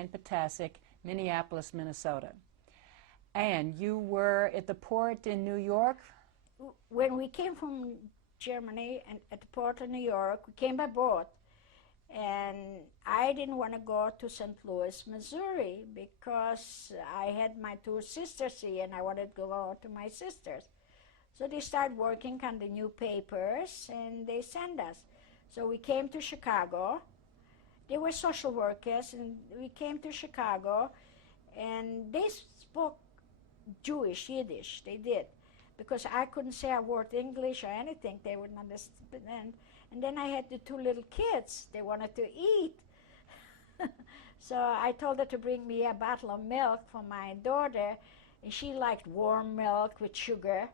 and Ptaszek, Minneapolis, Minnesota. And you were at the port in New York? When we came from Germany and at the port of New York, we came by boat. And I didn't want to go to St. Louis, Missouri, because I had my two sisters here and I wanted to go to my sisters. So they started working on the new papers and they sent us. So we came to Chicago. They were social workers, and we came to Chicago, and they spoke Jewish, Yiddish, they did, because I couldn't say a word English or anything, they wouldn't understand. And then I had the two little kids, they wanted to eat. So I told her to bring me a bottle of milk for my daughter, and she liked warm milk with sugar.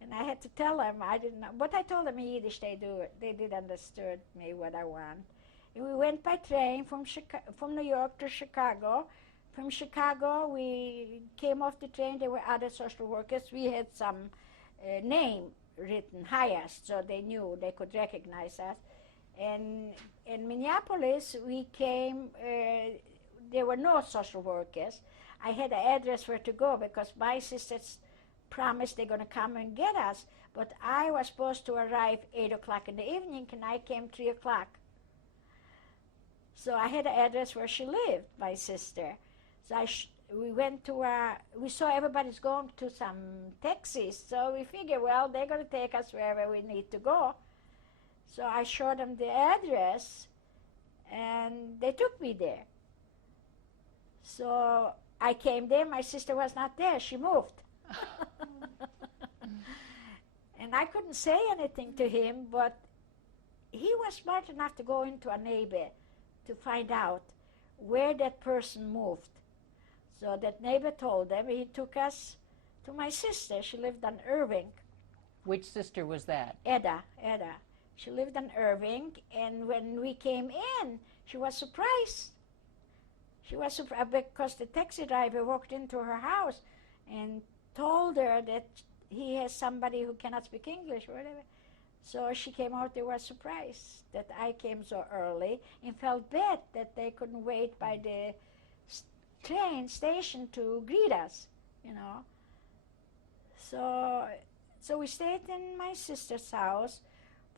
And I had to tell them, I didn't know, but I told them in Yiddish, they did understood me what I want. And we went by train from New York to Chicago. From Chicago, we came off the train. There were other social workers. We had some name written, highest, so they knew, they could recognize us. And in Minneapolis, we came, there were no social workers. I had an address where to go because my sisters promised they're going to come and get us. But I was supposed to arrive 8 o'clock in the evening, and I came 3 o'clock. So I had an address where she lived, my sister. So we went to, we saw everybody's going to some taxis. So we figured, well, they're going to take us wherever we need to go. So I showed them the address, and they took me there. So I came there. My sister was not there. She moved. And I couldn't say anything to him, but he was smart enough to go into a neighbor to find out where that person moved. So that neighbor told them. He took us to my sister. She lived on Irving. Which sister was that? Edda. She lived on Irving, and when we came in, she was surprised. She was surprised because the taxi driver walked into her house and told her that he has somebody who cannot speak English or whatever. So she came out, they were surprised that I came so early and felt bad that they couldn't wait by the train station to greet us, you know. So we stayed in my sister's house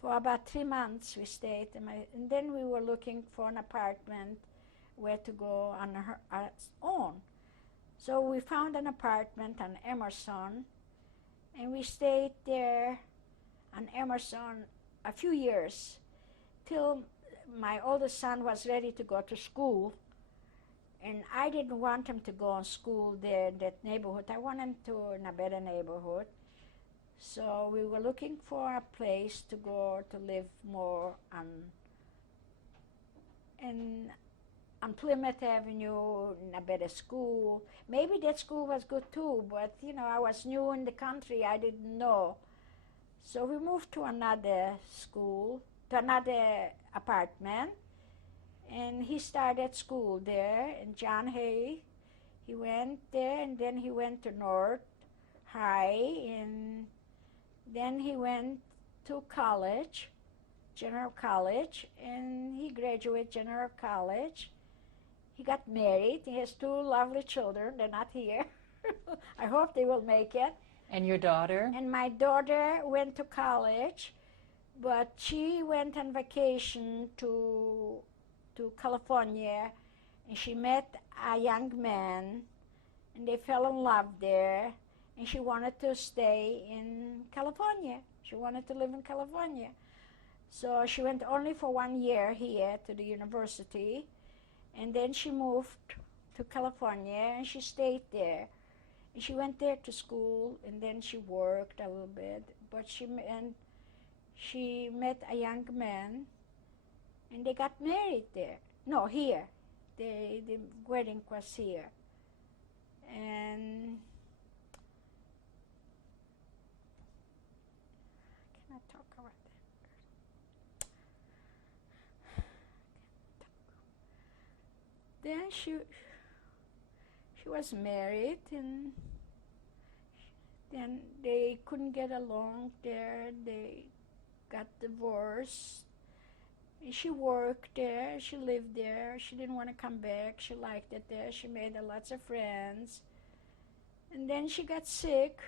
for about 3 months. We stayed, and then we were looking for an apartment where to go on our own. So we found an apartment on Emerson, and we stayed there on Emerson a few years till my oldest son was ready to go to school. And I didn't want him to go to school there in that neighborhood. I wanted him to in a better neighborhood. So we were looking for a place to go to live more on Plymouth Avenue, in a better school. Maybe that school was good too, but you know, I was new in the country, I didn't know. So we moved to another school, to another apartment, and he started school there in John Hay. He went there, and then he went to North High, and then he went to college, General College, and he graduated General College. He got married. He has 2 lovely children. They're not here. I hope they will make it. And your daughter? And my daughter went to college, but she went on vacation to California, and she met a young man, and they fell in love there, and she wanted to stay in California. She wanted to live in California. So she went only for 1 year here to the university, and then she moved to California, and she stayed there. And she went there to school, and then she worked a little bit, but she met a young man, and they got married there. No, here. The wedding was here. And can I talk about that? Then she was married, and then they couldn't get along there. They got divorced, She worked there, she lived there, she didn't want to come back, she liked it there, she made lots of friends. And then she got sick,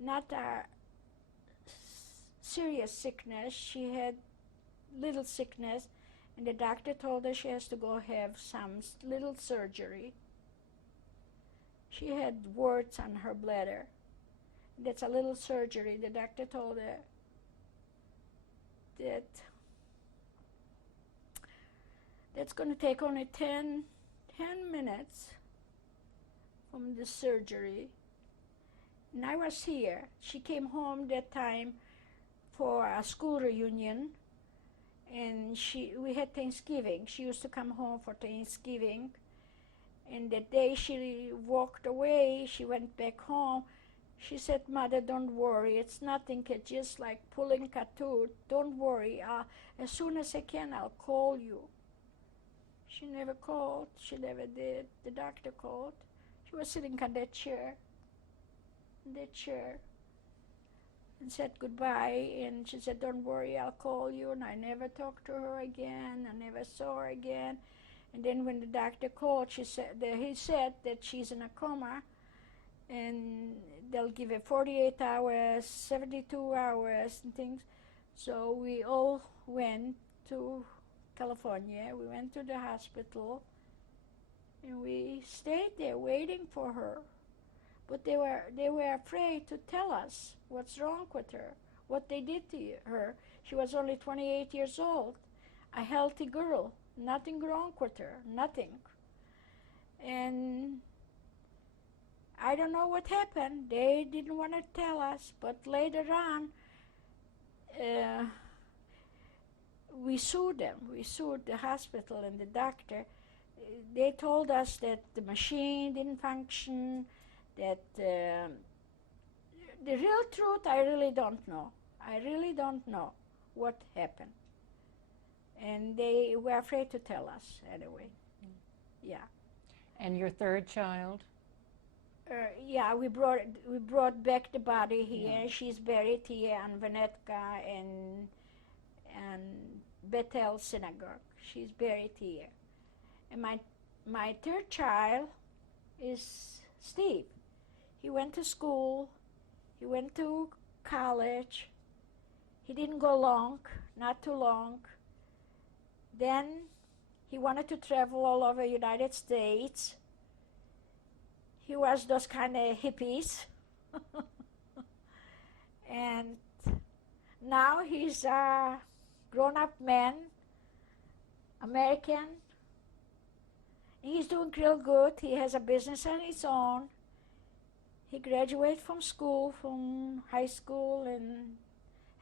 not a serious sickness, she had little sickness, and the doctor told her she has to go have some little surgery. She had warts on her bladder. That's a little surgery. The doctor told her that that's going to take only 10 minutes from the surgery. And I was here. She came home that time for a school reunion, and we had Thanksgiving. She used to come home for Thanksgiving, and the day she walked away, she went back home. She said, "Mother, don't worry. It's nothing. It's just like pulling a tooth. Don't worry. As soon as I can, I'll call you." She never called. She never did. The doctor called. She was sitting on that chair, and said goodbye. And she said, "Don't worry, I'll call you." And I never talked to her again. I never saw her again. And then when the doctor called, he said that she's in a coma, and they'll give her 48 hours, 72 hours, and things. So we all went to California. We went to the hospital, and we stayed there waiting for her. But they were afraid to tell us what's wrong with her, what they did to her. She was only 28 years old, a healthy girl, nothing wrong with her, nothing. And I don't know what happened. They didn't want to tell us, but later on, we sued them. We sued the hospital and the doctor. They told us that the machine didn't function, that the real truth, I really don't know. I really don't know what happened. And they were afraid to tell us anyway. Yeah. And your third child? Yeah, we brought back the body here. Yeah. She's buried here on Venetka and Bethel Synagogue. She's buried here. And my third child is Steve. He went to school. He went to college. He didn't go long, not too long. Then he wanted to travel all over the United States. He was those kind of hippies. And now he's a grown-up man, American. He's doing real good. He has a business on his own. He graduated from school, from high school, and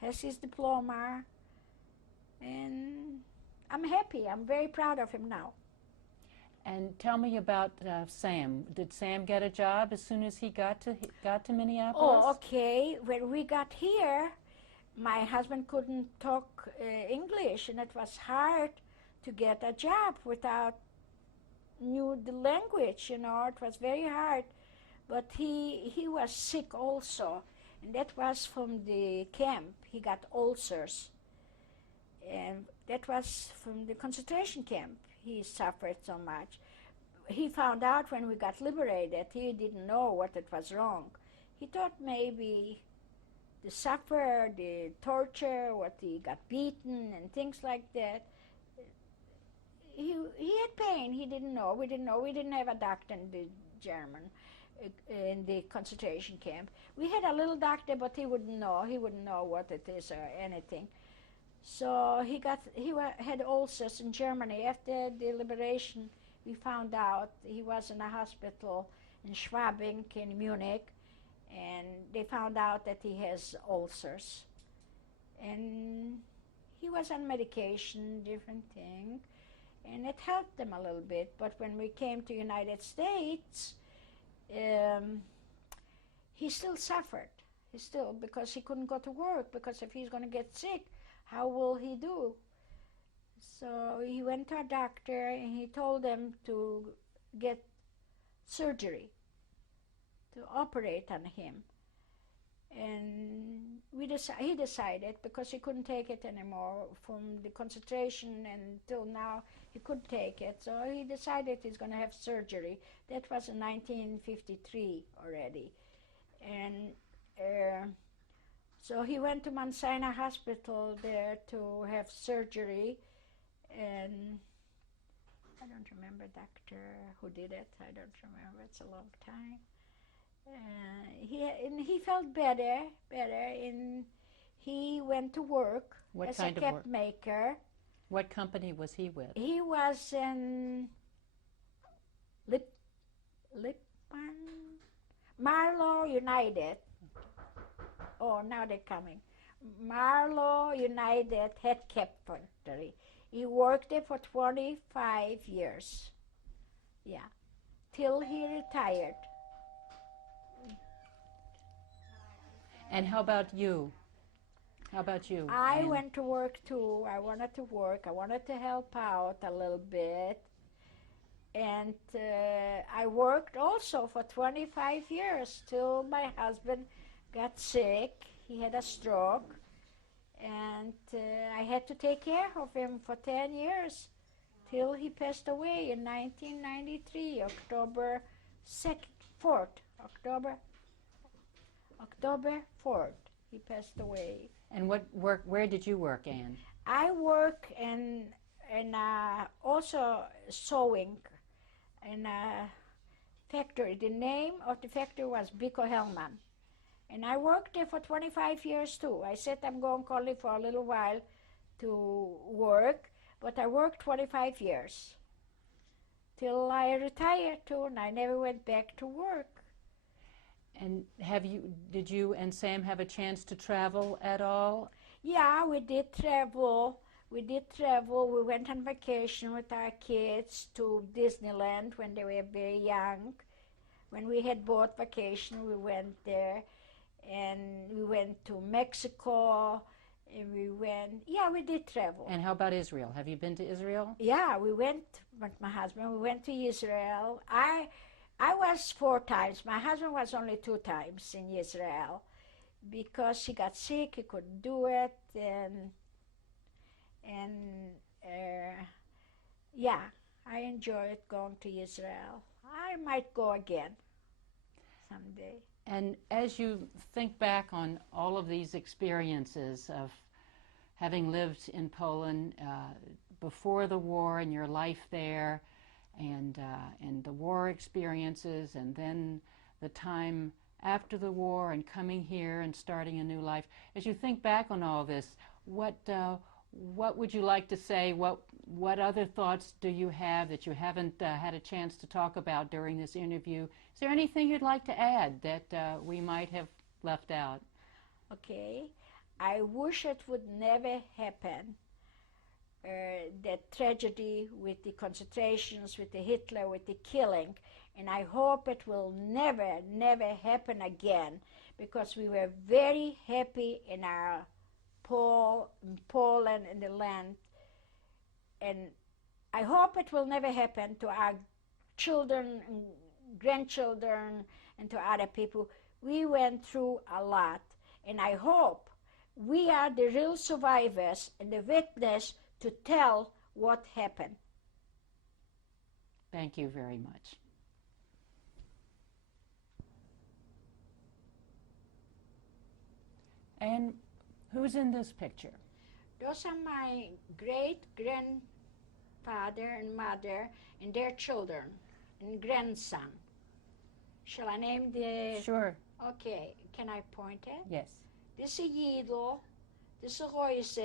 has his diploma. And I'm happy. I'm very proud of him now. And tell me about Sam. Did Sam get a job as soon as he got to Minneapolis? Oh, okay. When we got here, my husband couldn't talk English, and it was hard to get a job without knew the language. You know, it was very hard. But he was sick also, and that was from the camp. He got ulcers, and that was from the concentration camp. He suffered so much. He found out when we got liberated. He didn't know what it was wrong. He thought maybe the suffer, the torture, what he got beaten and things like that. He had pain. He didn't know. We didn't know. We didn't have a doctor in the German, in the concentration camp. We had a little doctor, but he wouldn't know. He wouldn't know what it is or anything. So he had ulcers in Germany. After the liberation, we found out he was in a hospital in Schwabing in Munich, and they found out that he has ulcers. And he was on medication, different thing, and it helped him a little bit. But when we came to United States, he still suffered. Because he couldn't go to work, because if he's going to get sick, how will he do? So he went to a doctor, and he told them to get surgery, to operate on him. And he decided, because he couldn't take it anymore from the concentration until now, he couldn't take it. So he decided he's going to have surgery. That was in 1953 already. And so he went to Mount Sinai Hospital there to have surgery. And I don't remember doctor who did it. I don't remember. It's a long time. He felt better, and he went to work as a cap maker. What company was he with? He was in Marlow United. Oh, now they're coming. Marlow United Head Cap Factory. He worked there for 25 years. Yeah, till he retired. And how about you? How about you? I went to work too. I wanted to work. I wanted to help out a little bit. And I worked also for 25 years till my husband got sick. He had a stroke. And I had to take care of him for 10 years till he passed away in 1993, October 4th. October 4th, he passed away. And where did you work, Anne? I work in also sewing in a factory. The name of the factory was Biko Hellman. And I worked there for 25 years too. I said I'm going only for a little while to work, but I worked 25 years till I retired too, and I never went back to work. And did you and Sam have a chance to travel at all? Yeah, we did travel. We went on vacation with our kids to Disneyland when they were very young. When we had both vacation, we went there. And we went to Mexico, and we did travel. And how about Israel? Have you been to Israel? Yeah, we went with my husband. We went to Israel. I was 4 times. My husband was only 2 times in Israel because he got sick. He couldn't do it, yeah, I enjoyed going to Israel. I might go again someday. And as you think back on all of these experiences of having lived in Poland before the war and your life there, and the war experiences, and then the time after the war and coming here and starting a new life, as you think back on all this, what would you like to say? What other thoughts do you have that you haven't had a chance to talk about during this interview? Is there anything you'd like to add that we might have left out? Okay. I wish it would never happen, that tragedy with the concentrations, with the Hitler, with the killing. And I hope it will never, never happen again, because we were very happy in our Poland, in the land. And I hope it will never happen to our children and grandchildren and to other people. We went through a lot, and I hope we are the real survivors and the witness to tell what happened. Thank you very much. And who's in this picture? Those are my great-grandfather and mother and their children and grandson. Shall I name the... Sure. Okay, can I point it? Yes. This is Yidel, this is Roise,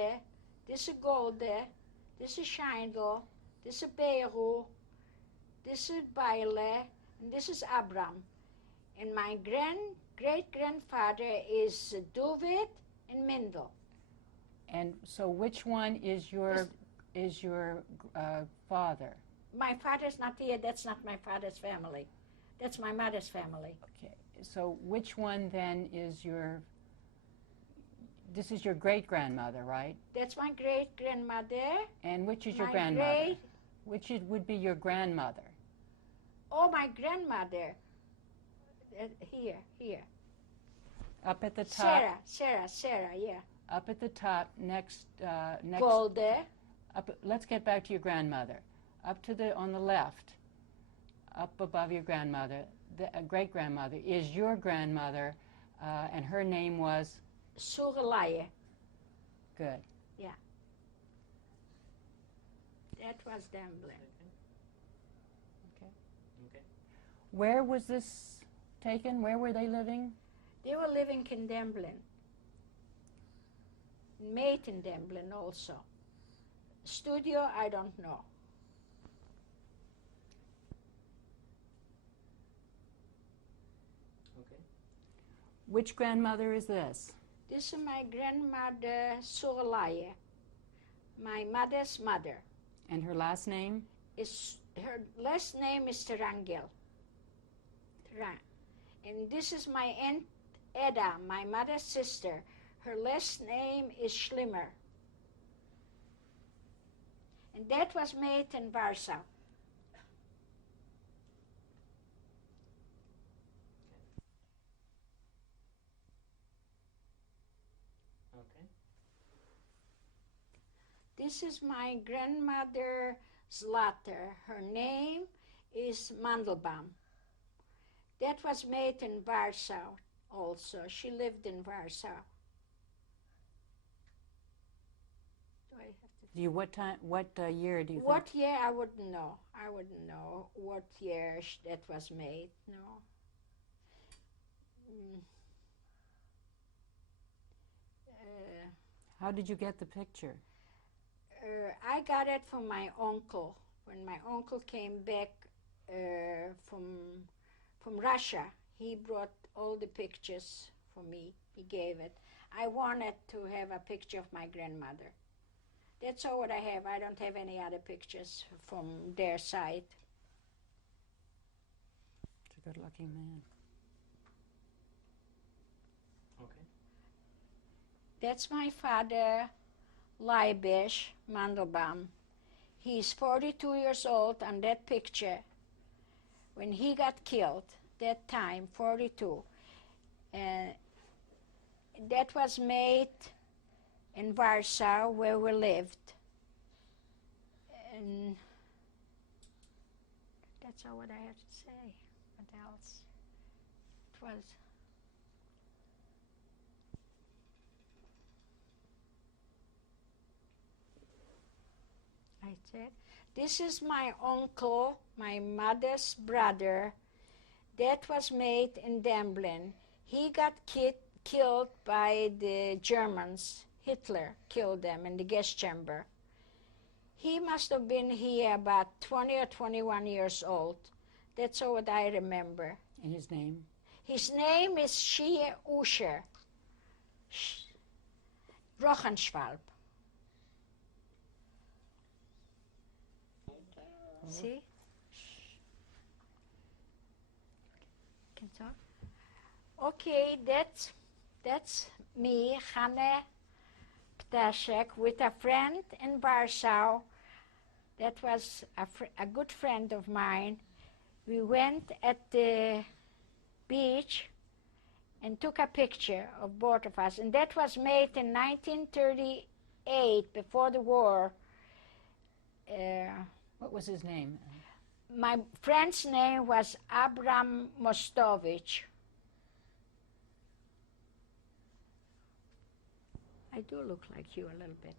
this is Golde, this is Scheindel, this is Beru, this is Baile, and this is Abram. And my great-grandfather is David and Mendel. And so which one is your father? My father's not here. That's not my father's family. That's my mother's family. Okay. So which one then is your... This is your great-grandmother, right? That's my great-grandmother. And which is your grandmother? Which would be your grandmother? Oh, my grandmother. Here. Up at the top. Sarah, yeah. Up at the top, next. Golda. Up. Let's get back to your grandmother. Up to the on the left. Up above your grandmother, the great grandmother is your grandmother, and her name was. Sorelaya. Good. Yeah. That was Demblin. Okay. Where was this taken? Where were they living? They were living in Demblin. Made in Demblin also. Studio, I don't know. Okay. Which grandmother is this? This is my grandmother Sorelaya, my mother's mother. And her last name? Her last name is Terangel. And this is my Aunt Edda, my mother's sister. Her last name is Schlimmer. And that was made in Warsaw. Okay. This is my grandmother Zlater. Her name is MANDELBAUM. That was made in Warsaw also. She lived in Warsaw. Do I have to? Do you what time? What year do you? What year? I wouldn't know. I wouldn't know what year that was made. No. How did you get the picture? I got it from my uncle. When my uncle came back from Russia, he brought all the pictures for me. He gave it. I wanted to have a picture of my grandmother. That's all what I have. I don't have any other pictures from their side. It's a good-looking man. Okay. That's my father, Leibisch Mandelbaum. He's 42 years old on that picture. When he got killed, that time, 42. And that was made in Warsaw, where we lived. And that's all what I have to say. What else? It was... I said, this is my uncle, my mother's brother. That was made in Demblin. He got killed by the Germans. Hitler killed them in the gas chamber. He must have been here about 20 or 21 years old. That's all what I remember. And his name? His name is Shie Usher Rochenschwalb. See? Can talk? Okay, that's me, CHANA Ptaszek, with a friend in Warsaw. That was a good friend of mine. We went at the beach and took a picture of both of us. And that was made in 1938, before the war. What was his name? My friend's name was Abram Mostovich. I do look like you a little bit.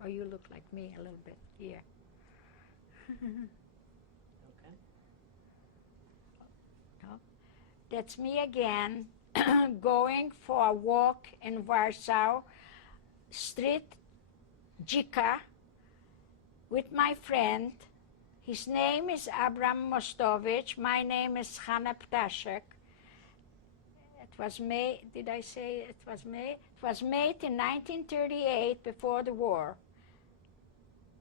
Or you look like me a little bit. Here. Okay. No. That's me again, going for a walk in Warsaw, Street Dzika, with my friend. His name is Abram Mostovich. My name is CHANA Ptaszek. It was made, did I say it was made? It was made in 1938, before the war,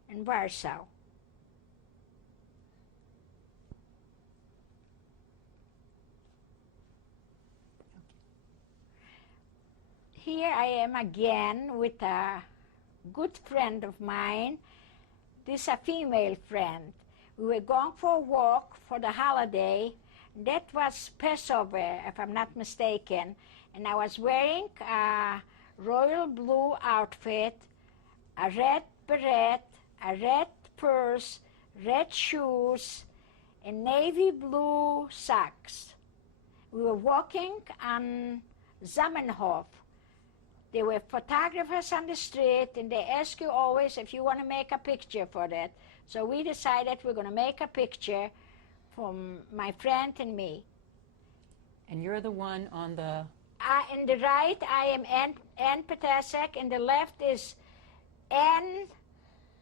in Warsaw. Here I am again with a good friend of mine. This is a female friend. We were going for a walk for the holiday. That was Passover, if I'm not mistaken. and I was wearing a royal blue outfit, a red beret, a red purse, red shoes, and navy blue socks. We were walking on Zamenhof. There were photographers on the street, and they ask you always if you want to make a picture for that. So we decided we're going to make a picture from my friend and me. And you're the one on the... In the right, I am Ann Ptaszek. In the left is Ann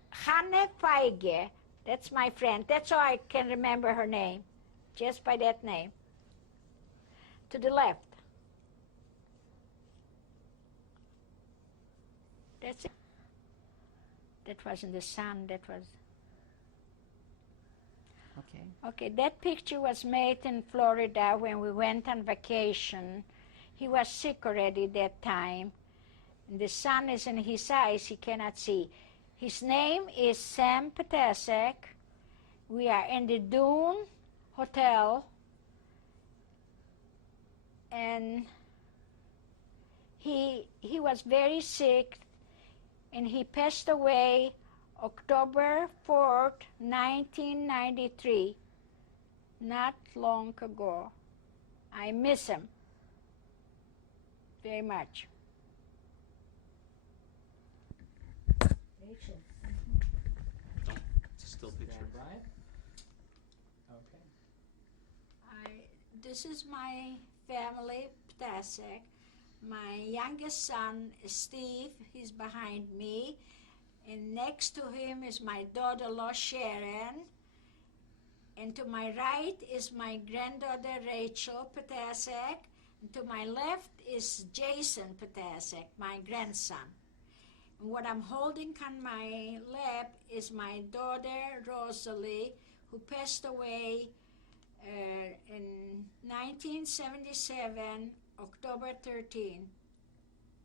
Hanne Feige. That's my friend. That's how I can remember her name, just by that name. To the left. That's it. That wasn't the sun, that was... Okay. Okay, that picture was made in Florida when we went on vacation. He was sick already that time. And the sun is in his eyes, he cannot see. His name is Sam Ptaszek. We are in the Dune Hotel. And he was very sick, and he passed away October 4th, 1993, not long ago. I miss him very much. It's a still picture. Stand by it. Okay. This is my family, Ptaszek. My youngest son is Steve. He's behind me. And next to him is my daughter-in-law, Sharon. And to my right is my granddaughter, Rachel Ptaszek. And to my left is Jason Ptaszek, my grandson. And what I'm holding on my lap is my daughter, Rosalie, who passed away in 1977, October 13.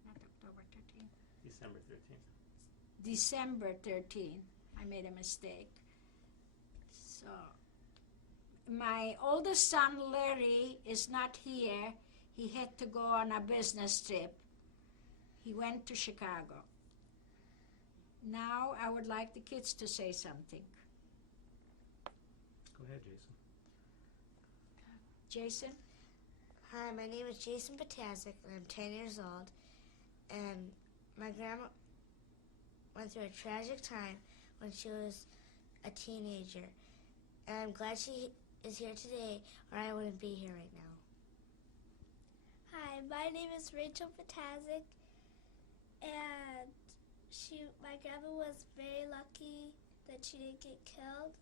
Not October 13. December 13th. December 13. I made a mistake. So, my oldest son, Larry, is not here. He had to go on a business trip. He went to Chicago. Now, I would like the kids to say something. Go ahead, Jason. Jason? Hi, my name is Jason Ptaszek, and I'm 10 years old. And my grandma went through a tragic time when she was a teenager. And I'm glad she is here today, or I wouldn't be here right now. Hi, my name is Rachel Ptaszek, and my grandma was very lucky that she didn't get killed.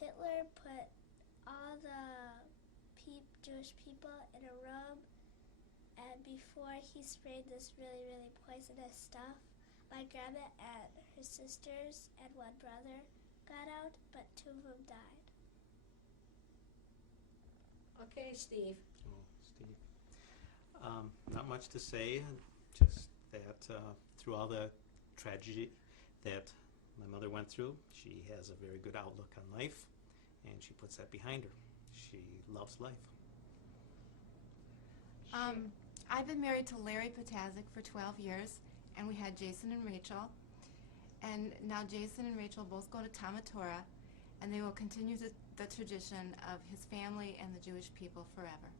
Hitler put all the Jewish people in a room, and before he sprayed this really, really poisonous stuff, my grandma and her sisters and one brother got out, but 2 of them died. Okay, Steve. Oh, Steve. Not much to say, just that through all the tragedy that my mother went through, she has a very good outlook on life, and she puts that behind her. She loves life. I've been married to Larry Ptaszek for 12 years, and we had Jason and Rachel. And now Jason and Rachel both go to Talmud Torah, and they will continue the tradition of his family and the Jewish people forever.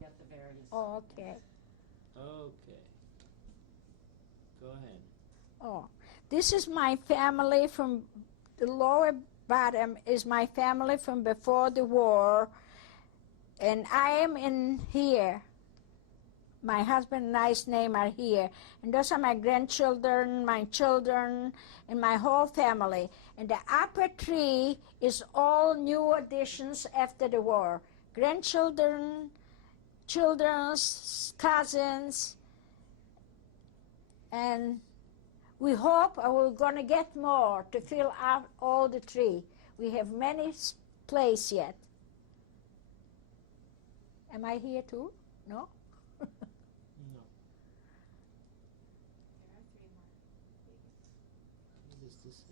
Got the various... Okay. Okay. Go ahead. Oh, this is my family from the lower bottom is my family from before the war, and I am in here. My husband and I's name are here, and those are my grandchildren, my children, and my whole family. And the upper tree is all new additions after the war. Grandchildren, children's, cousins, and we hope we're going to get more to fill out all the tree. We have many places yet. Am I here too? No? No. What is this?